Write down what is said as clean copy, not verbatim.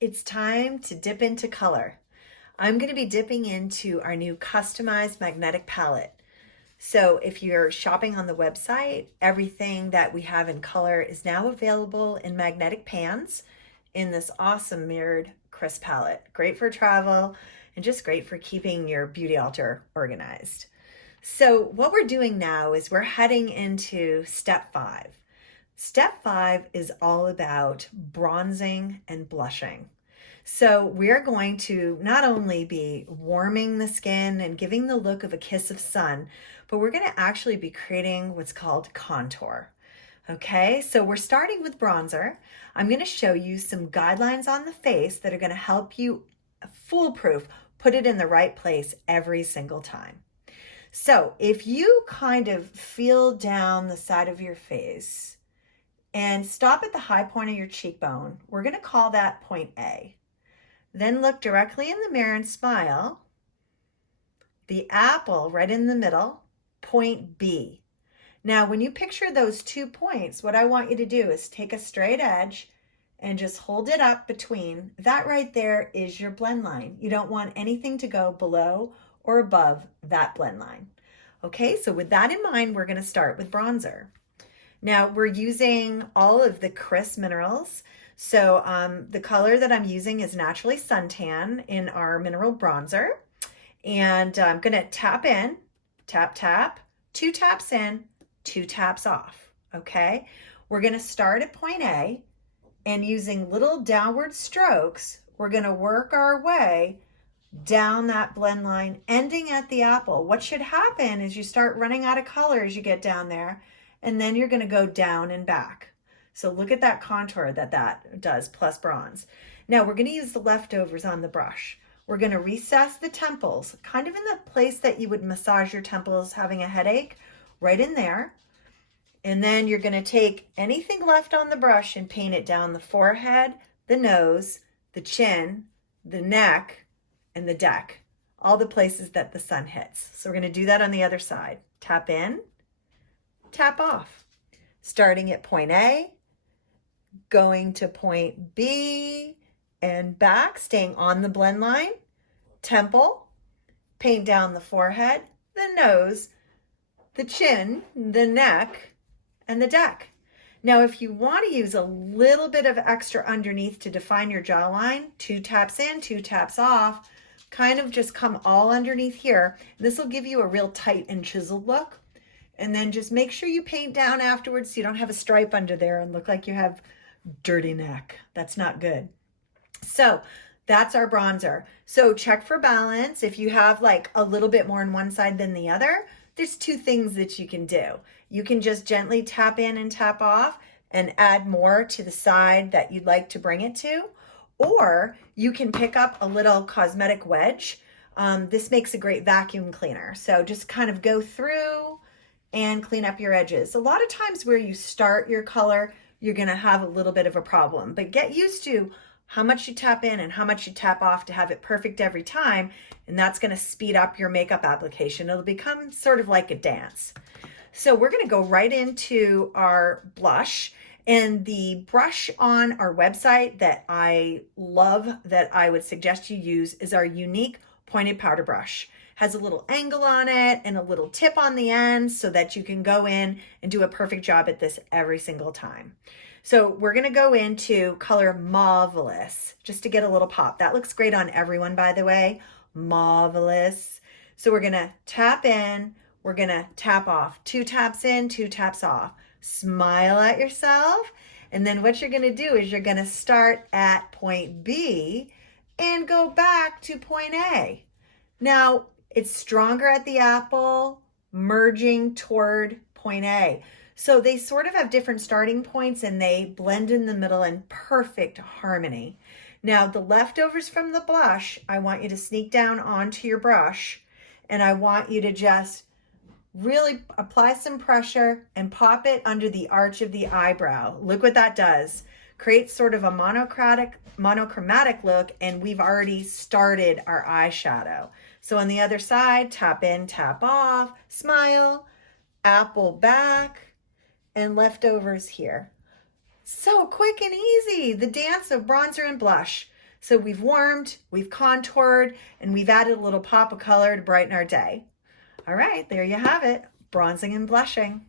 It's time to dip into color. I'm going to be dipping into our new customized magnetic palette. So if you're shopping on the website, everything that we have in color is now available in magnetic pans in this awesome mirrored crisp palette. Great for travel and just great for keeping your beauty altar organized. So what we're doing now is we're heading into step 5. Step 5 is all about bronzing and blushing. So we're going to not only be warming the skin and giving the look of a kiss of sun, but we're going to actually be creating what's called contour. Okay, so we're starting with bronzer. I'm going to show you some guidelines on the face that are going to help you foolproof put it in the right place every single time. So if you kind of feel down the side of your face and stop at the high point of your cheekbone, we're going to call that point A. Then look directly in the mirror and smile. The apple right in the middle, point B. Now, when you picture those 2 points, what I want you to do is take a straight edge and just hold it up between. That right there is your blend line. You don't want anything to go below or above that blend line. Okay, so with that in mind, we're going to start with bronzer. Now, we're using all of the crisp minerals. So the color that I'm using is naturally suntan in our mineral bronzer. And I'm going to tap in, tap, tap, 2 taps in, 2 taps off. Okay, we're going to start at point A, and using little downward strokes, we're going to work our way down that blend line, ending at the apple. What should happen is you start running out of color as you get down there, and then you're going to go down and back. So look at that contour that does, plus bronze. Now we're going to use the leftovers on the brush. We're going to recess the temples, kind of in the place that you would massage your temples having a headache, right in there. And then you're going to take anything left on the brush and paint it down the forehead, the nose, the chin, the neck, and the deck, all the places that the sun hits. So we're going to do that on the other side. Tap in, tap off. Starting at point A, going to point B, and back, staying on the blend line, temple, paint down the forehead, the nose, the chin, the neck, and the deck. Now, if you want to use a little bit of extra underneath to define your jawline, 2 taps in, 2 taps off, kind of just come all underneath here. This will give you a real tight and chiseled look. And then just make sure you paint down afterwards so you don't have a stripe under there and look like you have dirty neck. That's not good. So that's our bronzer. So check for balance. If you have like a little bit more on one side than the other, there's 2 things that you can do. You can just gently tap in and tap off and add more to the side that you'd like to bring it to, or you can pick up a little cosmetic wedge. This makes a great vacuum cleaner. So just kind of go through and clean up your edges. A lot of times where you start your color, you're going to have a little bit of a problem, but get used to how much you tap in and how much you tap off to have it perfect every time. And that's going to speed up your makeup application. It'll become sort of like a dance. So we're going to go right into our blush, and the brush on our website that I love that I would suggest you use is our unique pointed powder brush. Has a little angle on it and a little tip on the end so that you can go in and do a perfect job at this every single time. So we're going to go into color Mauvelous just to get a little pop. That looks great on everyone, by the way. Mauvelous. So we're going to tap in, we're going to tap off. 2 taps in, 2 taps off. Smile at yourself. And then what you're going to do is you're going to start at point B and go back to point A. Now, it's stronger at the apple, merging toward point A. So they sort of have different starting points and they blend in the middle in perfect harmony. Now, the leftovers from the blush, I want you to sneak down onto your brush, and I want you to just really apply some pressure and pop it under the arch of the eyebrow. Look what that does. Creates sort of a monochromatic look, and we've already started our eyeshadow. So on the other side, tap in, tap off, smile, apple back, and leftovers here. So quick and easy, the dance of bronzer and blush. So we've warmed, we've contoured, and we've added a little pop of color to brighten our day. All right, there you have it, bronzing and blushing.